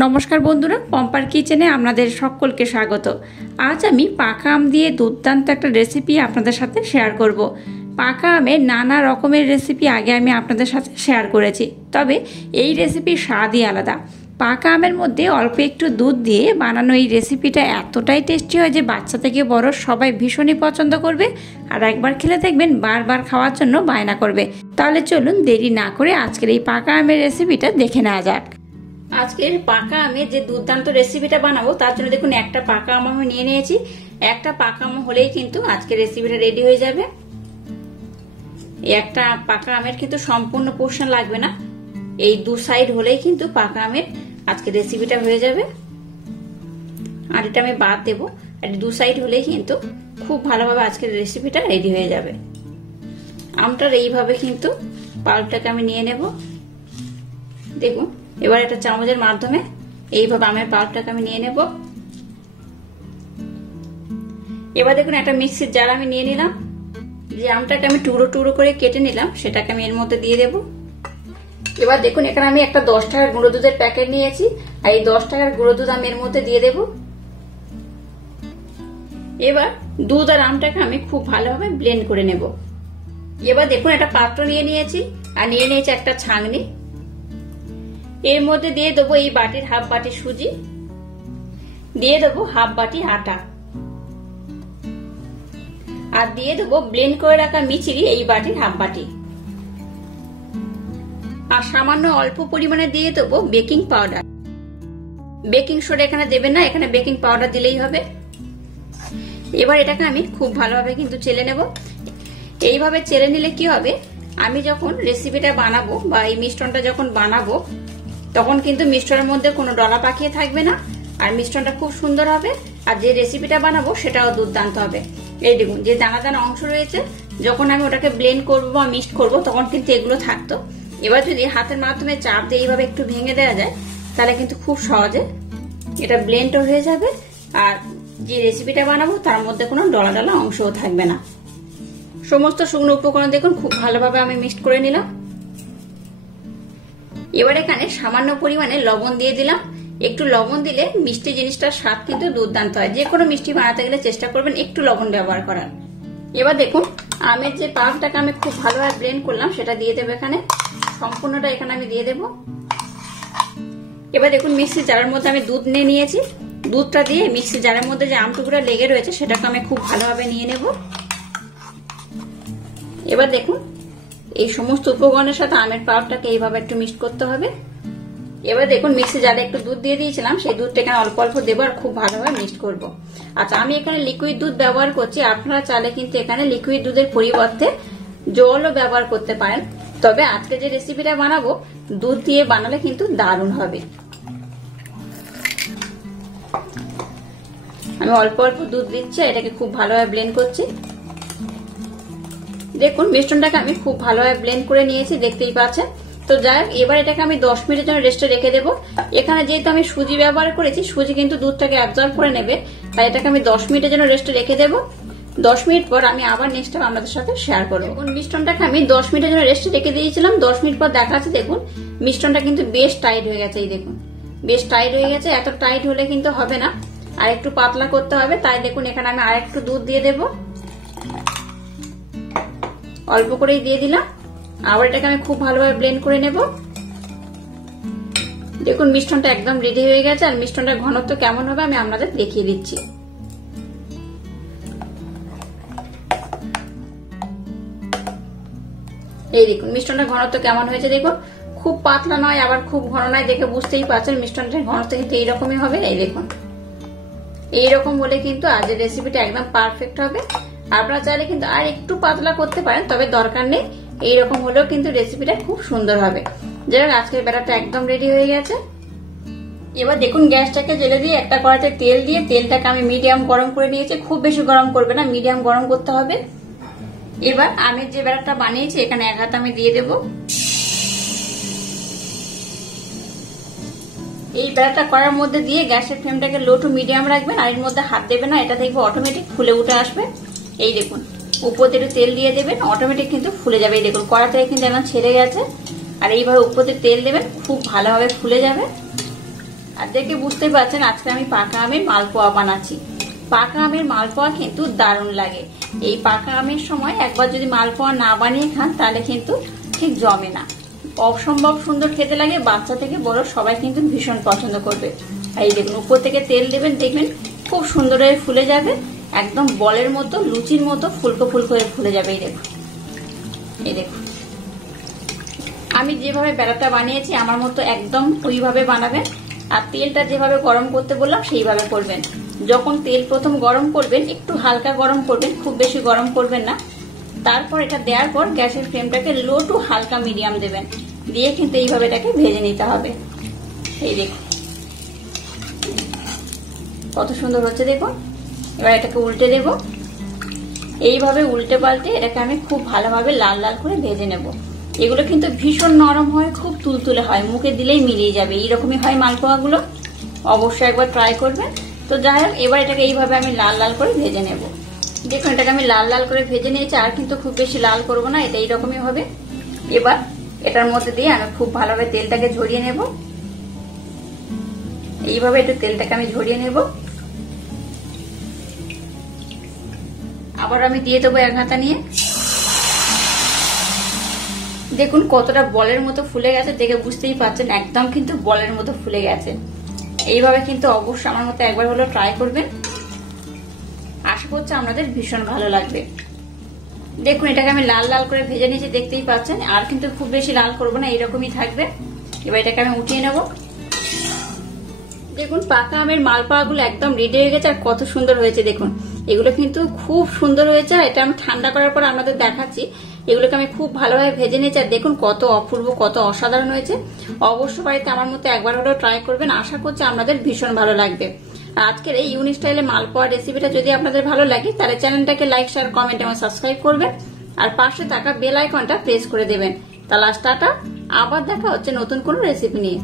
নমস্কার বন্ধুরা, পম্পার কিচেনে আপনাদের সকলকে স্বাগত। আজ আমি পাকা আম দিয়ে দুর্দান্ত একটা রেসিপি আপনাদের সাথে শেয়ার করব। পাকা আমের নানা রকমের রেসিপি আগে আমি আপনাদের সাথে শেয়ার করেছি, তবে এই রেসিপির স্বাদই আলাদা। পাকা আমের মধ্যে অল্প একটু দুধ দিয়ে বানানো এই রেসিপিটা এতটাই টেস্টি হয় যে বাচ্চা থেকে বড় সবাই ভীষণই পছন্দ করবে, আর একবার খেলে দেখবেন বারবার খাওয়ার জন্য বায়না করবে। তাহলে চলুন দেরি না করে আজকের এই পাকা আমের রেসিপিটা দেখে নেওয়া যাক। আজকের পাকা আমের যে দুর্দান্ত রেসিপিটা বানাবো তার জন্য দেখুন একটা পাকা আম আমি নিয়ে নিয়েছি। একটা পাকা আম হলেই কিন্তু আজকের রেসিপিটা রেডি হয়ে যাবে। একটা পাকা আমের কিন্তু সম্পূর্ণ পোর্শন লাগবে না, এই দু সাইড হলেই কিন্তু পাকা আমের আজকের রেসিপিটা হয়ে যাবে। আর এটা আমি বাদ দেবো, আর দু সাইড হলেই কিন্তু খুব ভালোভাবে আজকের রেসিপিটা রেডি হয়ে যাবে। আমটার এইভাবে কিন্তু পাল্পটাকে আমি নিয়ে নেব। দেখুন এবার একটা চামচের মাধ্যমে এইভাবে আমের পাল্পটাকে আমি নিয়ে নেব। এবার দেখুন একটা মিক্সির জার আমি নিয়ে নিলাম। যে আমটাকে আমি টুকরো টুকরো করে কেটে নিলাম সেটাকে আমি এর মধ্যে দিয়ে দেব। এবার দেখুন এখানে আমি একটা 10 টাকার গুঁড়ো দুধের প্যাকেট নিয়েছি, আর এই 10 টাকার গুঁড়ো দুধ আমি এর মধ্যে দিয়ে দেব। এবার দুধ আর আমটাকে আমি খুব ভালোভাবে ব্লেন্ড করে নেব। এবার দেখুন একটা পাত্র নিয়ে নিয়েছি, আর নিয়ে নিয়েছি একটা ছাঁকনি। এর মধ্যে দিয়ে দেবো এই বাটির হাফ বাটি সুজি, দিয়ে দেবো হাফ বাটি আটা, আর দিয়ে দেবো ব্লেন্ড করে রাখা মিচিরি এই বাটির হাফ বাটি, আর সামান্য অল্প পরিমাণে দিয়ে দেবো বেকিং পাউডার। বেকিং সোডা এখানে দেবেন না, এখানে বেকিং পাউডার দিলেই হবে। এবার এটাকে আমি খুব ভালোভাবে কিন্তু চেলে নেব। এইভাবে চেলে নিলে কি হবে, আমি যখন রেসিপিটা বানাবো বা এই মিশ্রণটা যখন বানাবো তখন কিন্তু মিশ্রণের মধ্যে কোনো ডলা পাকিয়ে থাকবে না, আর মিশ্রণটা খুব সুন্দর হবে, আর যে রেসিপিটা বানাবো সেটাও দুর্দান্ত হবে। এই দেখুন যে দানা দানা অংশ রয়েছে, যখন আমি ওটাকে ব্লেন্ড করবো বা মিক্সড করবো তখন কিন্তু এগুলো থাকতো। এবার যদি হাতের মাধ্যমে চাপ দিয়ে এইভাবে একটু ভেঙে দেওয়া যায় তাহলে কিন্তু খুব সহজে এটা ব্লেন্ডও হয়ে যাবে, আর যে রেসিপিটা বানাবো তার মধ্যে কোনো ডলা ডলা অংশও থাকবে না। সমস্ত শুকনো উপকরণ দেখুন খুব ভালোভাবে আমি মিক্সড করে নিলাম। এবার এখানে সামান্য পরিমাণে লবণ দিয়ে দিলাম। একটু লবণ দিলে মিষ্টি জিনিসটার স্বাদ কিন্তু দুর্দান্ত হয়। যে কোনো মিষ্টি বানাতে গেলে চেষ্টা করবেন একটু লবণ ব্যবহার করার। এবার দেখুন আমের যে পাল্পটাকে আমি খুব ভালোভাবে ব্লেন্ড করলাম সেটা দিয়ে দেবো এখানে, সম্পূর্ণটা এখানে আমি দিয়ে দেবো। এবার দেখুন মিক্সির জারের মধ্যে আমি দুধ নিয়ে নিয়েছি। দুধটা দিয়ে মিক্সির জারের মধ্যে যে আমটুকুরা লেগে রয়েছে সেটাকে আমি খুব ভালোভাবে নিয়ে নেব। এবার দেখুন এই সমস্ত উপকরণের সাথে আমের পাল্পটাকে এইভাবে একটু মিক্স করতে হবে। এবার দেখুন মিক্সি জারে একটু দুধ দিয়ে দিয়েছিলাম, সেই দুধটা এখানে অল্প অল্প দেবো আর খুব ভালোভাবে মিক্স করবো। আচ্ছা আমি এখানে লিকুইড দুধ ব্যবহার করছি, আপনারা চাইলে কিন্তু এখানে লিকুইড দুধের পরিবর্তে জলও ব্যবহার করতে পারেন। তবে আজকে যে রেসিপিটা বানাবো দুধ দিয়ে বানালে কিন্তু দারুণ হবে। আমি অল্প অল্প দুধ দিচ্ছি, এটাকে খুব ভালোভাবে ব্লেন্ড করছি। দেখুন মিশ্রণটাকে আমি খুব ভালোভাবে ব্লেন্ড করে নিয়েছি, দেখতেই পাচ্ছেন। তো যাই হোক এবার এটাকে আমি 10 মিনিটের জন্য রেস্টে রেখে দেবো। এখানে যেহেতু আমি সুজি ব্যবহার করেছি, সুজি কিন্তু দুধটাকে অ্যাবজর্ব করে নেবে, তাই এটাকে আমি 10 মিনিটের জন্য রেস্টে রেখে দেবো। 10 মিনিট পর আমি আবার নেক্সট টাইম আপনাদের সাথে শেয়ার করবো। দেখুন মিশ্রণটাকে আমি 10 মিনিটের জন্য রেস্টে রেখে দিয়েছিলাম। 10 মিনিট পর দেখা যাচ্ছে দেখুন মিশ্রণটা কিন্তু বেশ টাইট হয়ে গেছে। এই দেখুন বেশ টাইট হয়ে গেছে। এত টাইট হলে কিন্তু হবে না, আর একটু পাতলা করতে হবে। তাই দেখুন এখানে আমি আর একটু দুধ দিয়ে দেবো, অল্প করেই দিয়ে দিলাম। আবার এটাকে আমি খুব ভালোভাবে ব্লেন্ড করে নেব। দেখুন মিশ্রণটা একদম রেডি হয়ে গেছে, আর মিশ্রণটার ঘনত্ব কেমন হবে আমি আপনাদের দেখিয়ে দিচ্ছি। এই দেখুন মিশ্রণটার ঘনত্ব কেমন হয়েছে, দেখুন খুব পাতলা নয় আবার খুব ঘন নয়, দেখে বুঝতেই পারছেন মিশ্রণটার ঘনত্ব কিন্তু এইরকমই হবে। এই দেখুন এইরকম হলে কিন্তু আজকের রেসিপিটা একদম পারফেক্ট হবে। আপনারা চাইলে কিন্তু আর একটু পাতলা করতে পারেন, তবে দরকার নেই। এইরকম হলেও কিন্তু রেসিপিটা খুব সুন্দর হবে। যাই হোক আজকের ব্যাটারটা একদম রেডি হয়ে গেছে। এবার দেখুন গ্যাসটাকে জ্বেলে দিয়ে একটা কড়াইতে তেল দিয়ে তেলটাকে আমি মিডিয়াম গরম করে নিয়েছি। খুব বেশি গরম করবে না, মিডিয়াম গরম করতে হবে। এবার আমের যে ব্যাটারটা বানিয়েছি এখানে এক হাত আমি দিয়ে দেব। এই ব্যাটারটা করার মধ্যে দিয়ে গ্যাসের ফ্লেমটাকে লো টু মিডিয়াম রাখবেন, আর এর মধ্যে হাত দেবেন না, এটা দেখবো অটোমেটিক ফুলে উঠে আসবে। এই দেখুন উপর থেকে তেল দিয়ে দেবেন, অটোমেটিক কিন্তু ফুলে যাবে। এই দেখুন কড়া থেকে কিন্তু এখন ছেড়ে গেছে, আর এইভাবে উপর থেকে তেল দেবেন, খুব ভালোভাবে ফুলে যাবে। আর দেখে বুঝতে পারছেন আজকে আমি পাকা আমের মালপোয়া বানাচ্ছি। পাকা আমের মালপোয়া কিন্তু দারুণ লাগে। এই পাকা আমের সময় একবার যদি মালপোয়া না বানিয়ে খান তাহলে কিন্তু ঠিক জমে না, অসম্ভব সুন্দর খেতে লাগে। বাচ্চা থেকে বড় সবাই কিন্তু ভীষণ পছন্দ করবে। এই দেখুন উপর থেকে তেল দেবেন, দেখবেন খুব সুন্দর হয়ে ফুলে যাবে, একদম বলের মতো লুচির মতো ফুলকো ফুলকো হয়ে ফুলে যাবে। এই দেখুন আমি যেভাবে ব্যাটারটা বানিয়েছি আমার মতো একদম ওইভাবে বানাবেন। আর তেলটা যেভাবে গরম করতে বললাম সেইভাবে করবেন। যখন তেল প্রথম গরম করবেন একটু হালকা গরম করবেন, খুব বেশি গরম করবেন না। তারপর এটা দেওয়ার পর গ্যাসের ফ্লেমটাকে লো টু হালকা মিডিয়াম দেবেন, দিয়ে কিন্তু এইভাবে এটাকে ভেজে নিতে হবে। এই দেখুন কত সুন্দর হচ্ছে দেখুন। এবার এটাকে উল্টে দেব। এইভাবে উল্টে পাল্টে এটাকে আমি খুব ভালোভাবে লাল লাল করে ভেজে নেব। এগুলো কিন্তু ভীষণ নরম হয়, খুব তুলতুলে হয়, মুখে দিলেই মিলিয়ে যাবে। এইরকমই হয় মালপোয়াগুলো, অবশ্যই একবার ট্রাই করবেন। তো যাই হোক এবার এটাকে এইভাবে আমি লাল লাল করে ভেজে নেব। দেখুন এটাকে আমি লাল লাল করে ভেজে নিয়েছি, আর কিন্তু খুব বেশি লাল করব না, এটা এইরকমই হবে। এবার এটার মধ্যে দিয়ে আমি খুব ভালোভাবে তেলটাকে ঝরিয়ে নেব। এইভাবে একটু তেলটাকে আমি ঝরিয়ে নেব। আবার আমি দিয়ে দেবো এক হাতা নিয়ে। দেখুন কতটা বলের মতো ফুলে গেছে, দেখে বুঝতেই পারছেন একদম কিন্তু বলের মতো ফুলে গেছে। এইভাবে কিন্তু অবশ্যই আমার মতো একবার হলো ট্রাই করবেন, আশা করছি আপনাদের ভীষণ ভালো লাগবে। দেখুন এটাকে আমি লাল লাল করে ভেজে নিয়েছি, দেখতেই পাচ্ছেন, আর কিন্তু খুব বেশি লাল করবো না, এইরকমই থাকবে। এবার এটাকে আমি উঠিয়ে নেব। দেখুন পাকা আমের মালপোয়াগুলো একদম রেডি হয়ে গেছে, আর কত সুন্দর হয়েছে দেখুন। এগুলো কিন্তু খুব সুন্দর হয়েছে। এটা আমি ঠান্ডা করার পর আপনাদের দেখাচ্ছি। এগুলোকে আমি খুব ভালোভাবে ভেজে নিয়েছি, আর দেখুন কত অপূর্ব, কত অসাধারণ হয়েছে। অবশ্যই বাড়িতে আমার মতো একবার হলেও ট্রাই করবেন, আশা করছি আপনাদের ভীষণ ভালো লাগবে। আজকের এই ইউনিক স্টাইলে মালপোয়া রেসিপিটা যদি আপনাদের ভালো লাগে তাহলে চ্যানেলটাকে লাইক, শেয়ার, কমেন্ট এবং সাবস্ক্রাইব করবেন, আর পাশে থাকা বেল আইকনটা প্রেস করে দেবেন। তাহলে টাটা, আবার দেখা হচ্ছে নতুন কোনো রেসিপি নিয়ে।